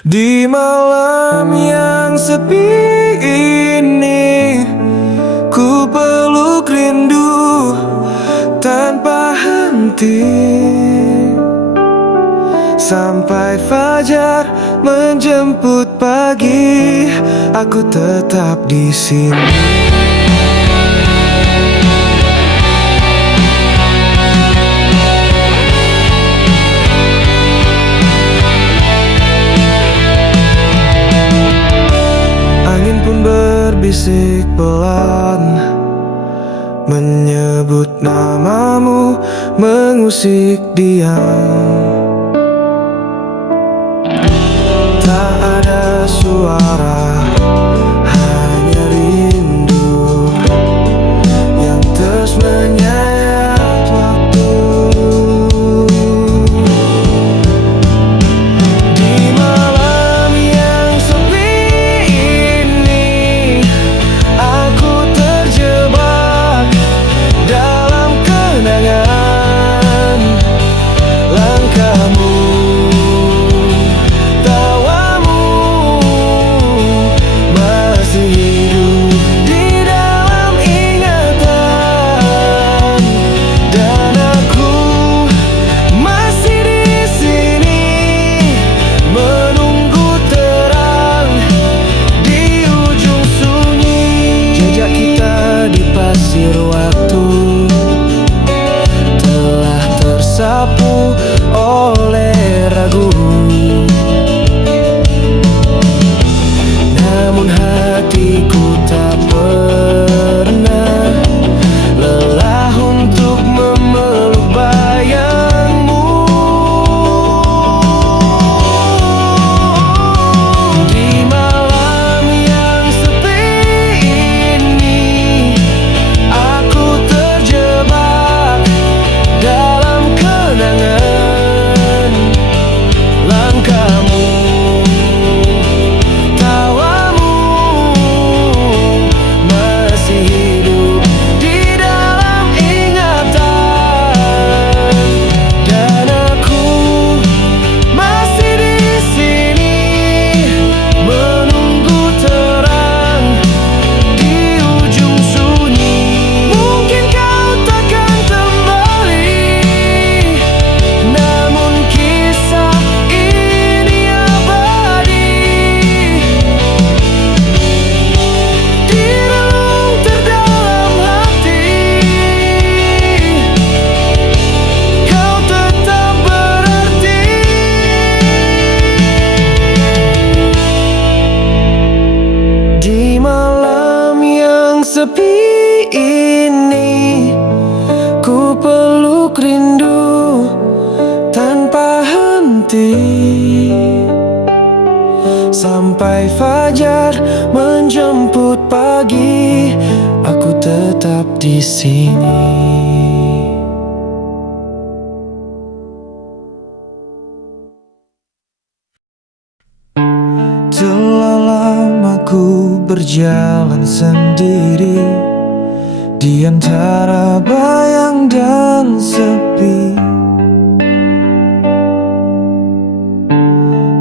Di malam yang sepi ini, ku peluk rindu tanpa henti, sampai fajar menjemput pagi, aku tetap di sini. Angin pun berbisik pelan, menyebut namamu, mengusik diam. Tak ada suara, hanya rindu yang terus menyayat waktu. Di malam yang sepi ini, aku terjebak dalam kenangan. Langkahmu, tawamu masih hidup di dalam ingatan, dan aku masih di sini menunggu terang di ujung sunyi. Jejak kita di pasir waktu telah tersapu oleh ragu, namun hatiku tak pernah lelah untuk memeluk bayangmu. Di malam yang sepi ini, aku terjebak dalam kenangan. Langkahmu, tawamu masih hidup di dalam ingatan, dan aku masih di sini menunggu terang di ujung sunyi. Mungkin kau takkan kembali, namun kisah ini abadi. Di relung terdalam hati, kau tetap berarti. Di malam yang sepi ini, ku peluk rindu tanpa henti, sampai fajar menjemput pagi, aku tetap di sini. Telah lama ku berjalan sendiri di antara bayang dan sepi.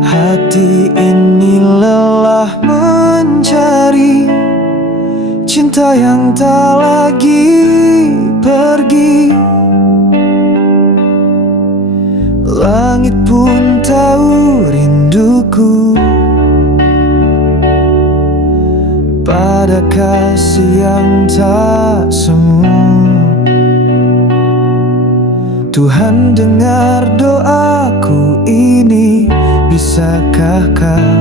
Hati ini lelah mencari cinta yang tak lagi pergi. Langit pun tahu rinduku pada kasih yang tak semu. Tuhan, dengar doaku ini, bisakah kau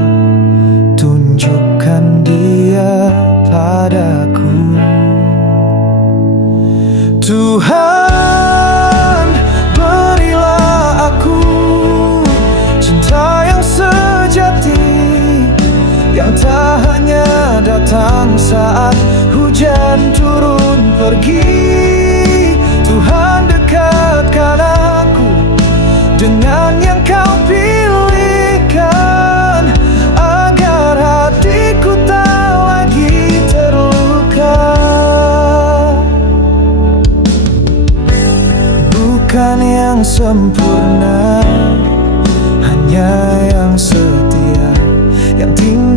tunjukkan Dia padaku? Tuhan, berilah aku cinta yang sejati, yang tak hanya datang saat hujan turun pergi. Tuhan, dekatkan aku dengan yang kau pilihkan, agar hatiku tak lagi terluka. Bukan yang sempurna, hanya yang setia.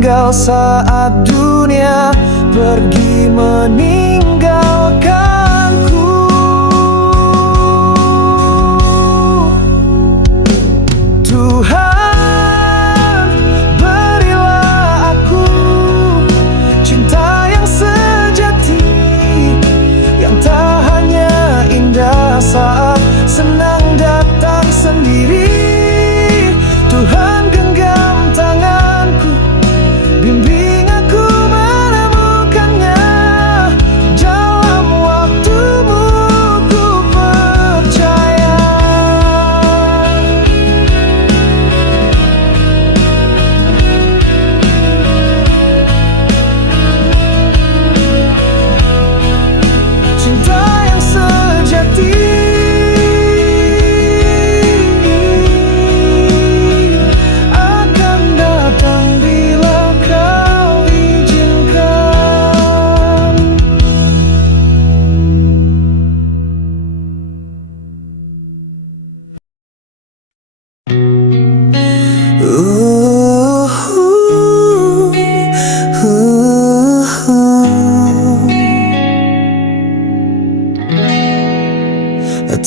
tinggal saat dunia pergi meninggalkanku. Tuhan, berilah aku cinta yang sejati, yang tak hanya indah saat senang datang sendiri. Tuhan, genggam tanganku, bimbing aku menemukannya. Dalam waktumu ku percaya. Cinta yang sejati akan datang bila kau izinkan.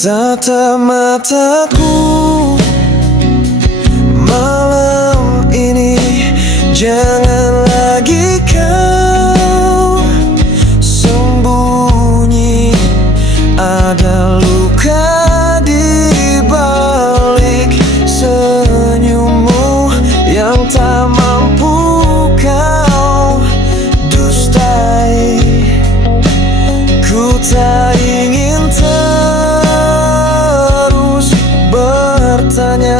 Tatap mataku malam ini, jangan lagi kau sembunyi. Ada luka di balik senyummu yang tak mampu kau dustai. Ku tak ingin terus bertanya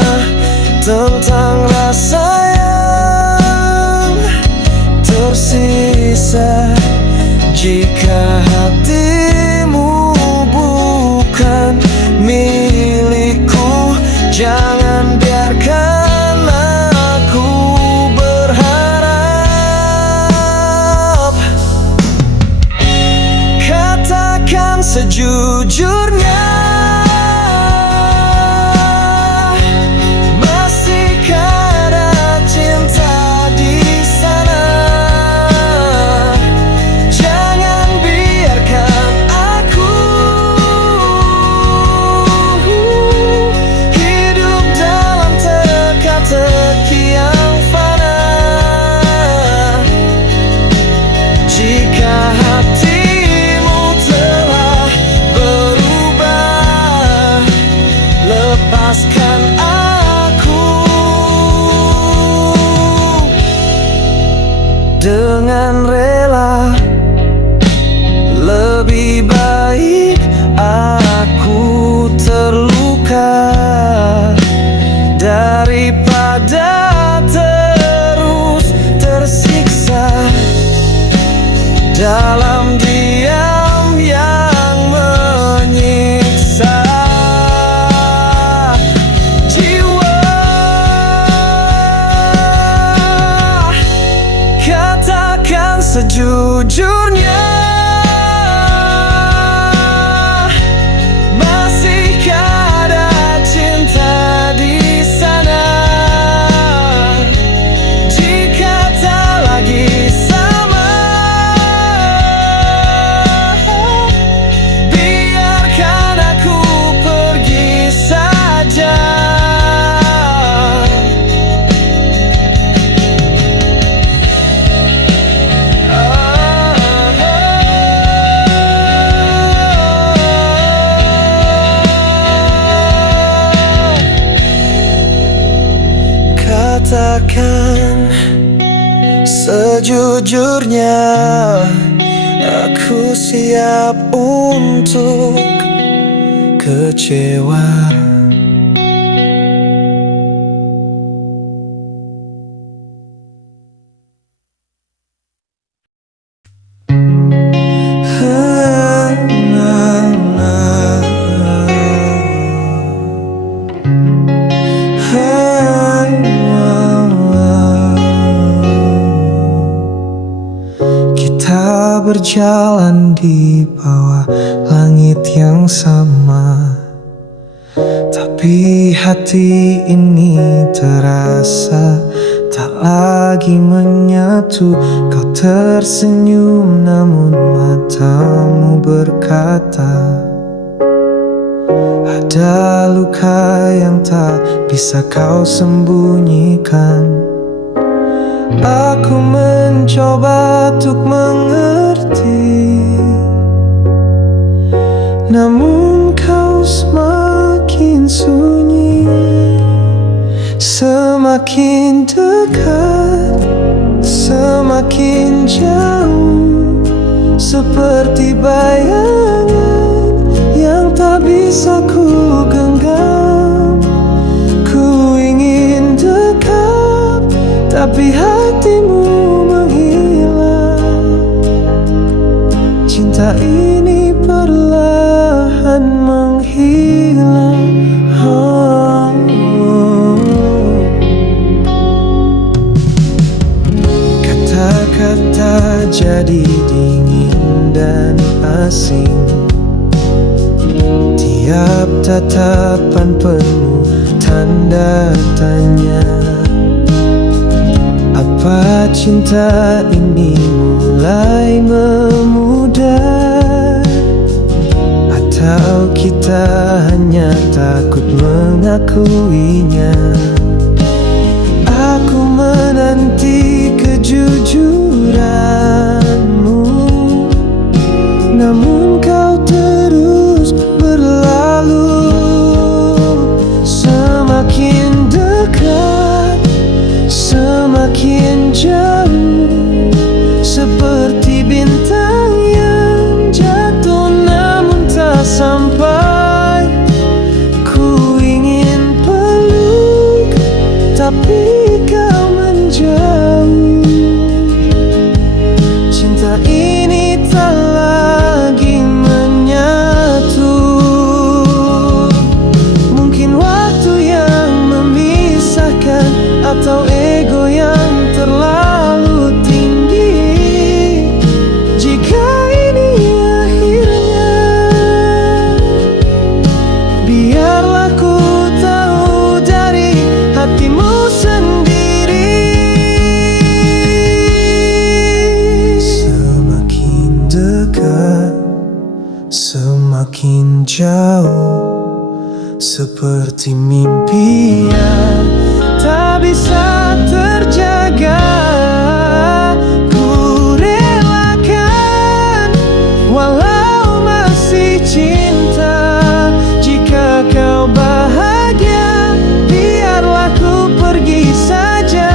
tentang rasa yang tersisa. Jika hatimu bukan milikku, jangan biarkan aku berharap. Katakan sejujurnya, masihkah ada cinta di sana? Jangan biarkan aku hidup dalam teka-teki yang fana. Jika hatimu telah berubah, lepaskan aku. Dengan rela, lebih baik aku terluka daripada terus tersiksa dalam diam yang menyiksa jiwa. Katakan sejujurnya, masihkah ada cinta di sana? Jika tak lagi sama, biarkan aku pergi saja. Katakan sejujurnya, aku siap untuk kecewa. Kita berjalan di bawah langit yang sama, tapi hati ini terasa tak lagi menyatu. Kau tersenyum namun matamu berkata, ada luka yang tak bisa kau sembunyikan. Aku mencoba untuk mengerti, namun kau semakin sunyi. Semakin dekat, semakin jauh, seperti bayangan yang tak bisa ku genggam. Ku ingin dekat, tapi hatimu menghilang. Cinta ini perlahan menghilang. Kata-kata jadi dingin dan asing. Tiap tatapan penuh tanda tanya. Apa cinta ini mulai memudar, atau kita hanya takut mengakuinya? Aku menanti kejujuranmu, namun kau terus berlalu. Semakin dekat, semakin jauh, seperti bintang yang jatuh namun tak sampai. Ku ingin peluk, tapi kau menjauh. Cinta ini tak lagi menyatu. Mungkin waktu yang memisahkan, atau ego yang terlalu tinggi. Jika ini akhirnya, biarlah ku tahu dari hatimu sendiri. Semakin dekat, semakin jauh, seperti mimpi yang tak bisa terjaga. Ku relakan walau masih cinta. Jika kau bahagia, biarlah ku pergi saja.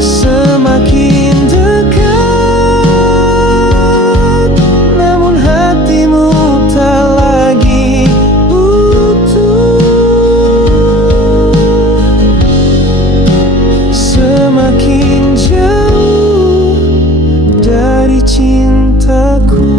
Semakin dekat, namun hatimu tak lagi utuh. Semakin jauh dari cintaku.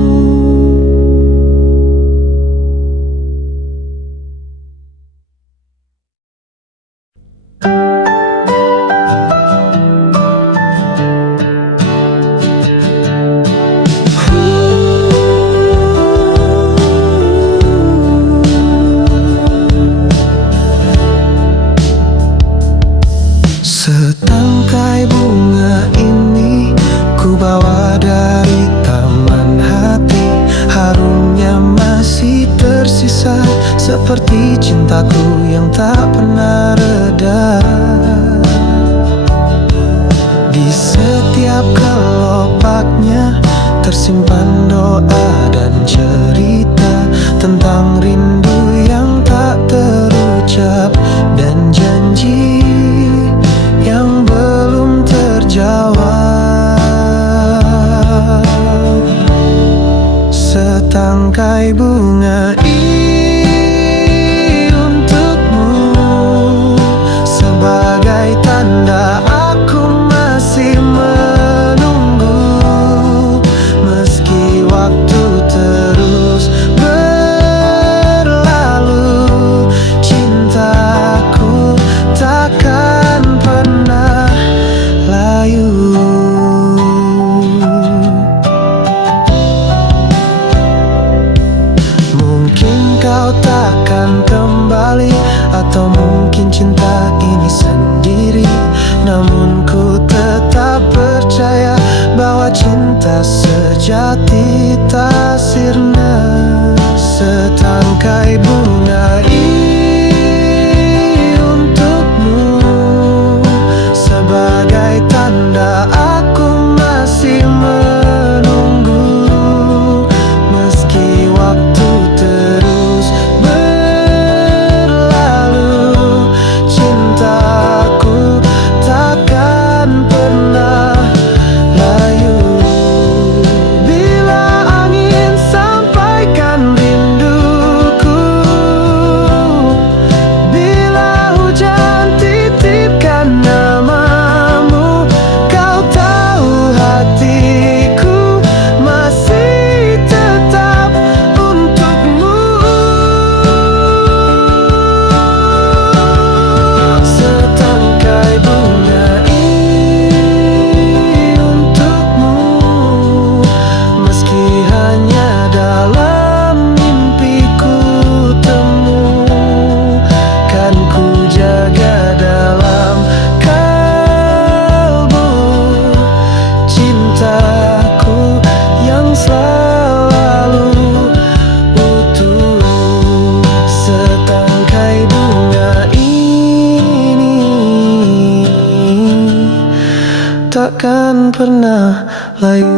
Setangkai bunga ini ku bawa dari taman hati. Harumnya masih tersisa, seperti cintaku yang tak pernah reda. Di setiap kelopaknya tersimpan doa dan cerita tentang rindu yang tak terucap, dan janji yang belum terjawab. Setangkai bunga ini untukmu, sebagai tanda aku masih menunggu. Meski waktu terus berlalu, sejati tak sirna, setangkai bunga ini untukmu, sebagai tanda aku masih menunggu. Meski waktu terus berlalu, cintaku takkan pernah layu. Bila angin sampaikan rinduku, bila hujan titipkan namamu, kau tahu hatiku masih tetap untukmu. Setangkai bunga ini untukmu, meski hanya dalam mimpiku temu, kan ku jaga dalam kalbu cintaku yang selalu utuh. Setangkai bunga ini takkan pernah layu.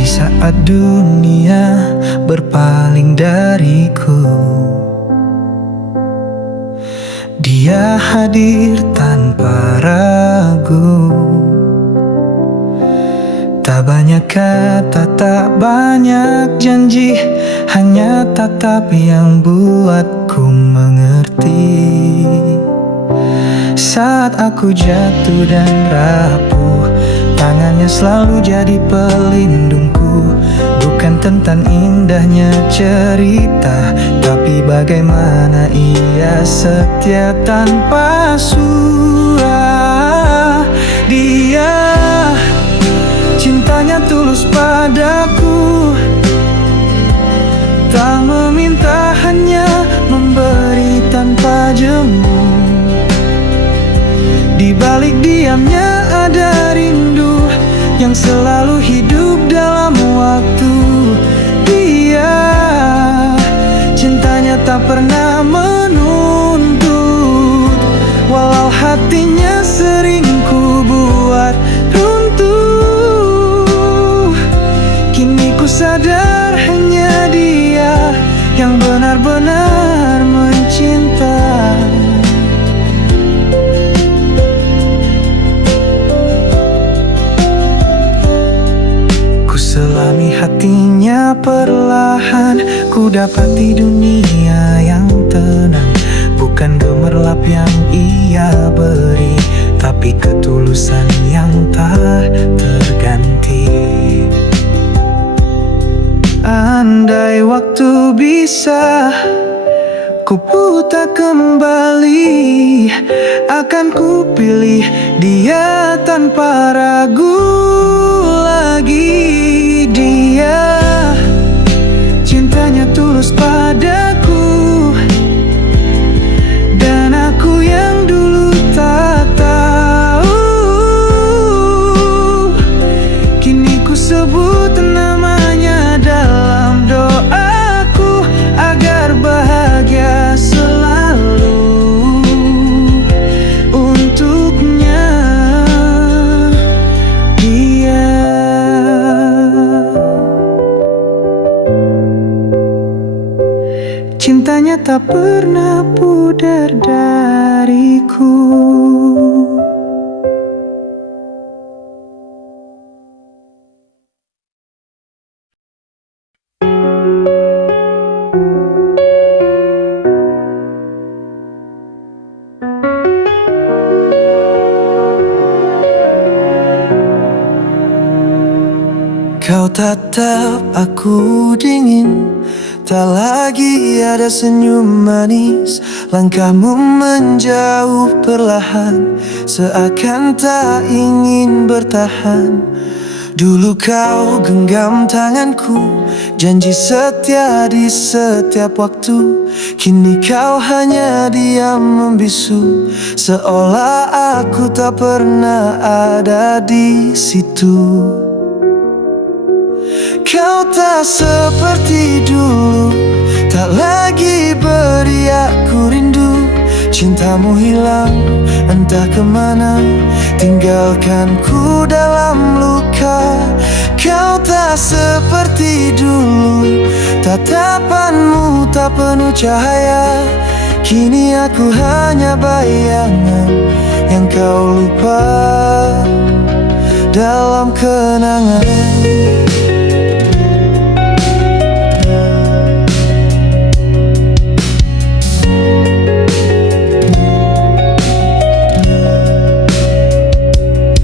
Di saat dunia berpaling dariku, Dia hadir tanpa ragu. Tak banyak kata, tak banyak janji, hanya tatap yang buatku mengerti. Saat aku jatuh dan rapuh, tangannya selalu jadi pelindungku. Bukan tentang indahnya cerita, tapi bagaimana ia setia tanpa surah. Dia cintanya tulus padaku, tak meminta, hanya memberi tanpa jemu. Di balik diamnya ada rindu yang selalu hidup dalam waktu. Dia cintanya tak pernah menuntut, walau hatinya sering ku buat runtuh. Kini ku sadar hanya Dia yang benar-benar mencinta. Selami hatinya perlahan, ku dapati dunia yang tenang. Bukan gemerlap yang ia beri, tapi ketulusan yang tak terganti. Andai waktu bisa ku putar kembali, akan ku pilih Dia tanpa ragu lagi. Dia cintanya tulus padaku, dan aku yang dulu tak tahu, kini ku sebut namanya dalam doaku, agar bahagia selalu untuknya. Dia cintanya tak pernah pudar dariku. Kau tatap aku dingin, tak lagi ada senyum manis. Langkahmu menjauh perlahan, seakan tak ingin bertahan. Dulu kau genggam tanganku, janji setia di setiap waktu. Kini kau hanya diam membisu, seolah aku tak pernah ada di situ. Kau tak seperti dulu, tak lagi beri aku rindu. Cintamu hilang entah kemana, tinggalkan ku dalam luka. Kau tak seperti dulu, tatapanmu tak penuh cahaya. Kini aku hanya bayangan yang kau lupa dalam kenangan.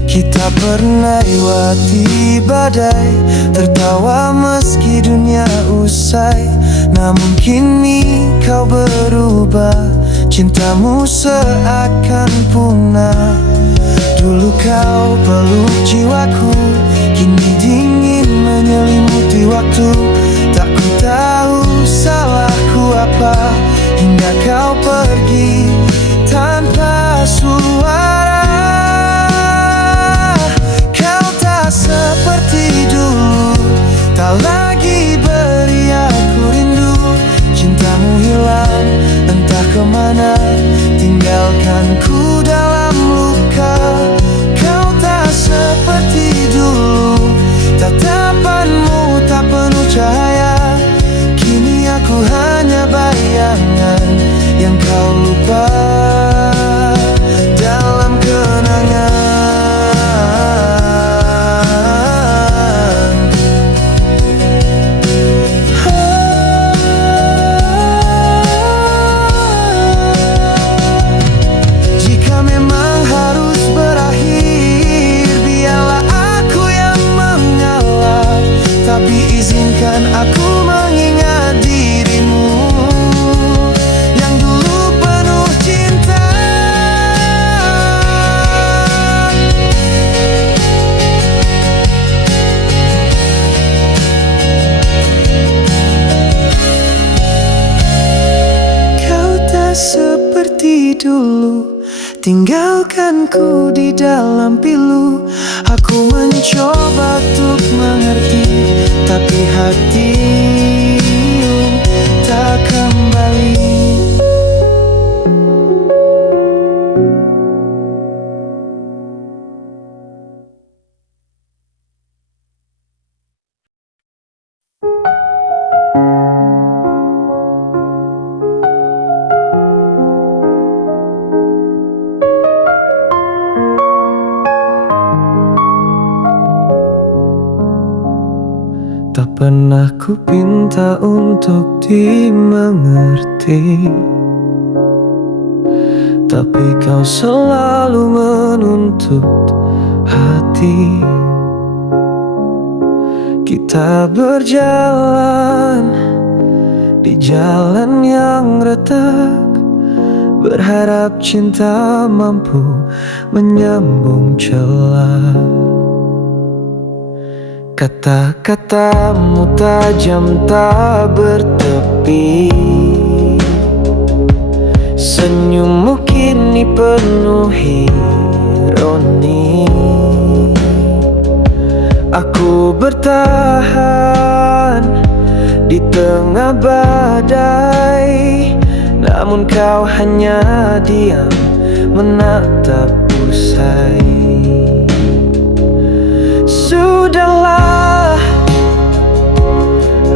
Kita pernah lewati badai, tertawa meski dunia usai. Namun kini kau berubah, cintamu seakan punah. Dulu kau peluk jiwaku, kini dingin menyelimuti waktu. Tak ku tahu salahku apa, hingga kau pergi tanpa suara. Seperti dulu, tak lagi beri aku rindu. Cintamu hilang entah kemana, tinggalkan ku dalam luka. Kau tak seperti dulu, tatapanmu tak penuh cahaya. Kini aku hanya bayangan yang kau lupa dalam kenangan. Izinkan aku mengingat dirimu yang dulu penuh cinta. Kau tak seperti dulu, tinggalkan ku di dalam pilu. Aku mencoba untuk mengerti, tapi hatimu tak kembali. Tak pernah ku pinta untuk dimengerti, tapi kau selalu menuntut hati. Kita berjalan di jalan yang retak, berharap cinta mampu menyambung celah. Kata-katamu tajam tak bertepi, senyummu kini penuh ironi. Aku bertahan di tengah badai, namun kau hanya diam menatap usai. Sudahlah,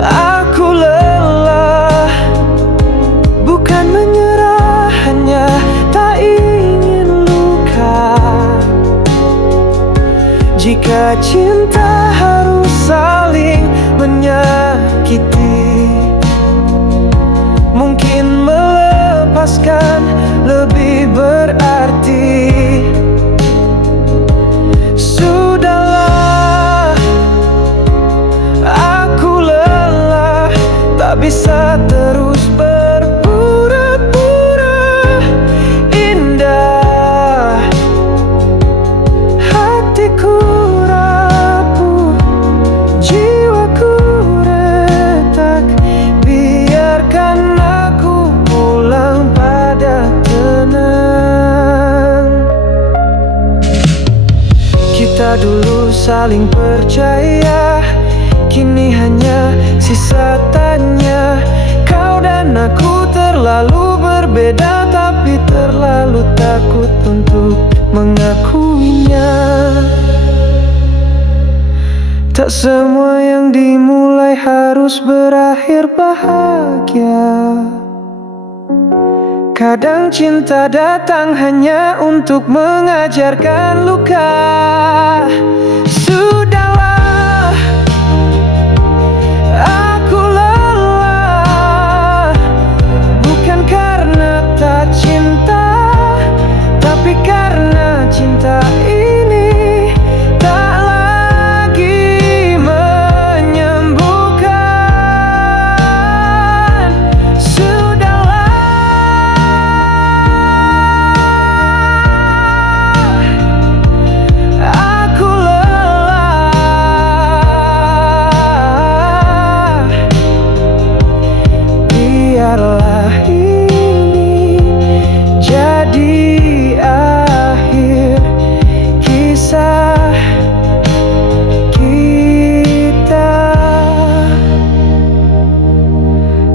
aku lelah, bukan menyerah, hanya tak ingin luka. Jika cinta harus saling menyakiti, mungkin melepaskan lebih berarti. bisa terus berpura-pura indah. Hatiku rapuh, jiwaku retak. Biarkan aku pulang pada tenang. Kita dulu saling percaya, kini hanya sisa tanya. Kau dan aku terlalu berbeda, tapi terlalu takut untuk mengakuinya. Tak semua yang dimulai harus berakhir bahagia. Kadang cinta datang hanya untuk mengajarkan luka. Sudahlah, aku lelah. Bukan karena tak cinta, tapi karena cinta ini tak lagi menyembuhkan. Sudahlah, aku lelah. Biarlah ini jadi akhir kisah kita.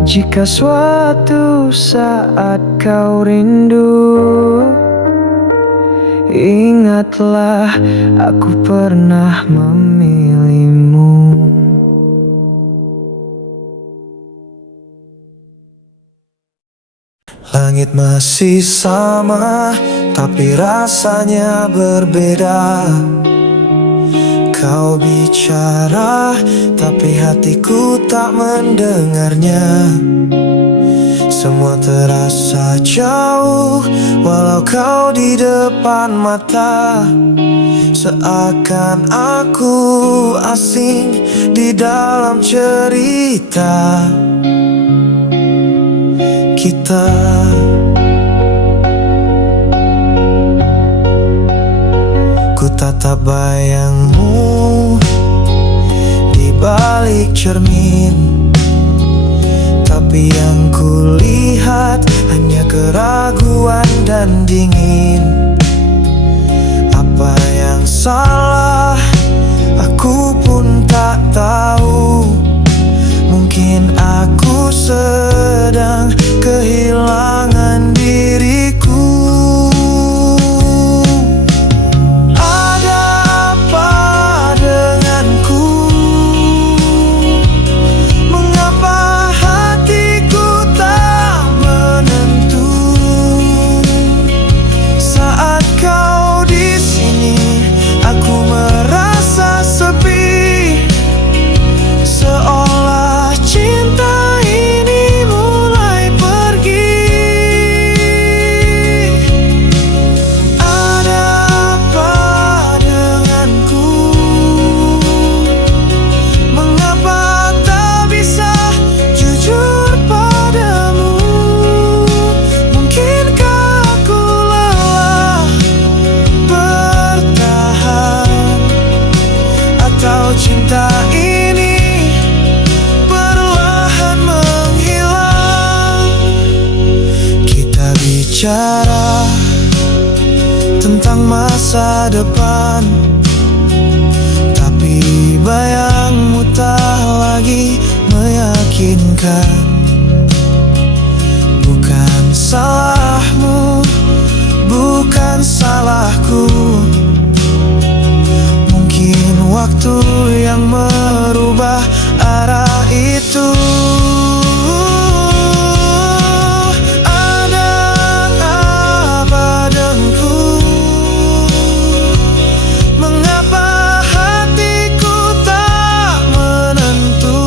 Jika suatu saat kau rindu, ingatlah aku pernah memilihmu. Langit masih sama, tapi rasanya berbeda. Kau bicara, tapi hatiku tak mendengarnya. Semua terasa jauh, walau kau di depan mata. Seakan aku asing di dalam cerita kita. Ku tatap bayangmu di balik cermin, tapi yang ku lihat hanya keraguan dan dingin. Apa yang salah, aku pun tak tahu. Mungkin aku sedang kehilangan diriku. Ada apa denganku? Mengapa hatiku tak menentu? Saat kau di sini, aku merasa sepi. Seolah cinta ini mulai pergi. Ada apa denganku? Mengapa tak bisa jujur padamu? Mungkinkah aku lelah bertahan, atau cinta ini perlahan menghilang? Kita bicara tentang masa depan, tapi bayangmu tak lagi meyakinkan. Bukan salahmu, bukan salahku. Mungkin waktu yang merubah arah itu. Ada apa denganku? Mengapa hatiku tak menentu?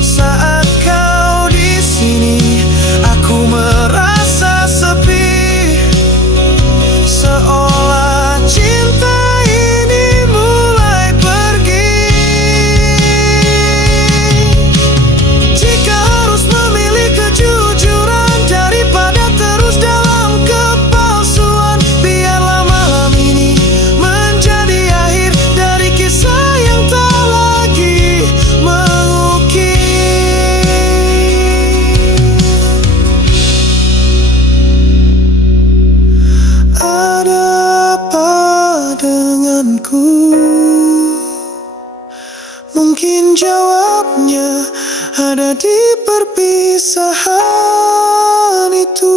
Saat kau di sini, aku merasa sepi. denganku. Mungkin jawabnya ada di perpisahan itu.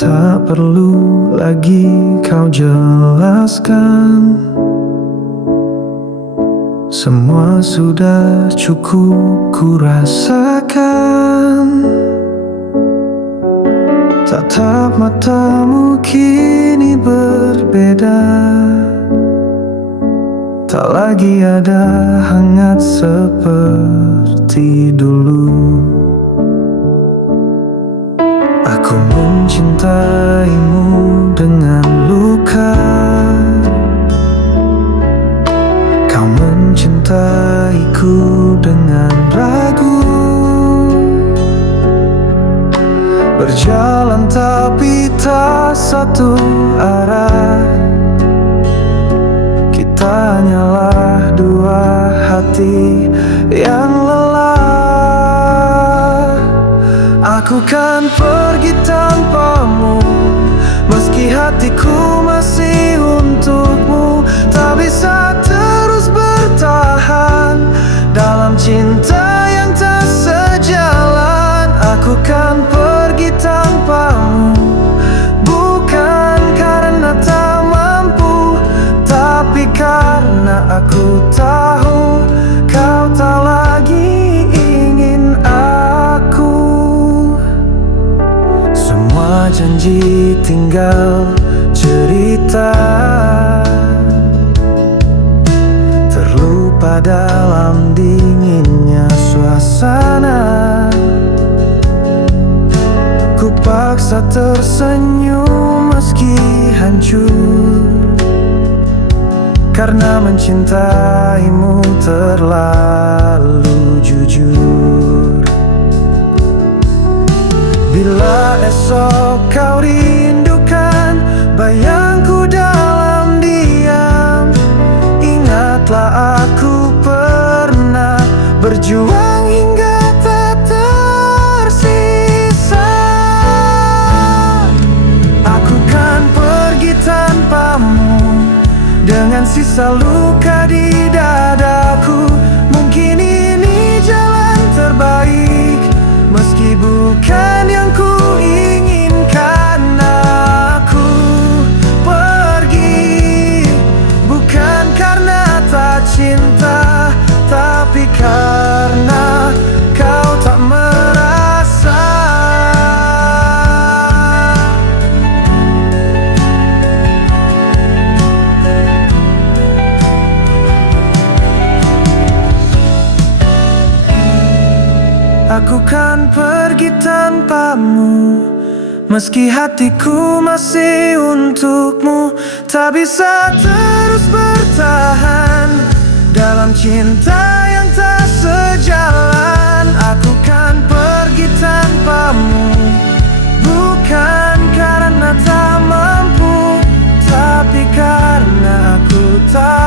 Tak perlu lagi kau jelaskan, semua sudah cukup ku rasakan. Tatap matamu kini berbeda, tak lagi ada hangat seperti dulu. Aku mencintaimu dengan luka, kau mencintaiku dengan ragu. Berjalan tapi tak satu arah, kita hanyalah dua hati yang lelah. Aku kan pergi tanpamu, meski hatiku masih untukmu. Tak bisa terus bertahan dalam cinta yang tak sejalan. Aku kan pergi tanpamu, bukan karena tak mampu, tapi karena aku tahu kau tak lagi ingin aku. Semua janji tinggal cerita, terlupa dalam dinginnya suasana. Ku paksa tersenyum meski hancur, karena mencintaimu terlalu jujur. Bila esok kau rindukan bayangku dalam diam, ingatlah aku pernah berjuang hingga tak tersisa. Aku kan pergi tanpamu, dengan sisa luka di dadaku. Mungkin ini jalan terbaik, meski bukan yang ku inginkan. Aku pergi bukan karena tak cinta, tapi karena kau tak merasa. Aku kan pergi tanpamu, meski hatiku masih untukmu. Tak bisa terus bertahan dalam cinta yang tak sejalan. Aku kan pergi tanpamu, bukan karena tak mampu, tapi karena aku tak